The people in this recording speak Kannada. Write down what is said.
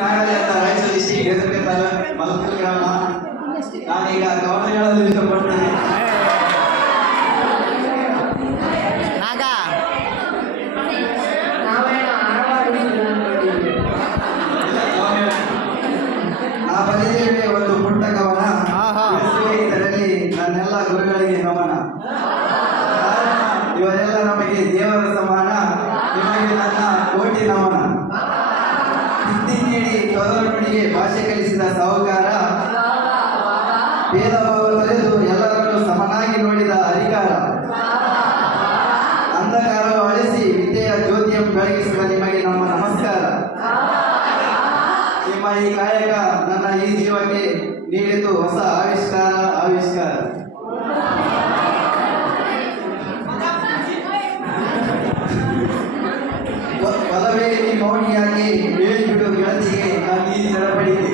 ನಾಗಲಿ ಅಂತ ರಾಯಚೂರು ಡಿಸ್ಟಿಕ್ ಹೆಸರಿಗೆ ಮಲ್ಪುರ ಗ್ರಾಮ. ನಾನೀಗ ಕವನ ಹೇಳಲು ಇಷ್ಟಪಡ್ತೇನೆ. ನಾ ಬರೆದಿರುವೆ ಒಂದು ಪುಟ್ಟ ಕವನ. ಇದರಲ್ಲಿ ನನ್ನೆಲ್ಲ ಗುರುಗಳಿಗೆ ನಮನ. ಇವರೆಲ್ಲ ನಮಗೆ ದೇವರ ಸಮಾನ. ನಿಮಗೆ ನನ್ನ ಕೋಟಿ ನಮನ. ತಿದ್ದಿ ನೀಡಿ ತೊದಲು ನುಡಿಗೆ ಭಾಷೆ ಕಲಿಸಿದ ಸಾಹುಕಾರ. ಭೇದ ಭಾವ ತೊರೆದು ಎಲ್ಲರನ್ನು ಸಮನಾಗಿ ನೋಡಿದ ಅಧಿಕಾರ. ಅಂಧಕಾರವು ಅಳಿಸಿ ವಿದ್ಯೆಯ ಜ್ಯೋತಿಯನ್ನು ಬೆಳಗಿಸಿದ ನಿಮಗೆ ನಮ್ಮ ನಮಸ್ಕಾರ. ನಿಮ್ಮ ಈ ಕಾಯಕ ನನ್ನ ಈ ಜೀವಕ್ಕೆ ನೀಡಿತು ಹೊಸ ಆವಿಷ್ಕಾರ. ಒಲವೇ ನೀ ಮೌನಿಯಾಗಿ ಹೇಳಿಬಿಡು ಗೆಳತಿಗೆ ನಾನು ಈ ಸರಪಡಿಗೆ.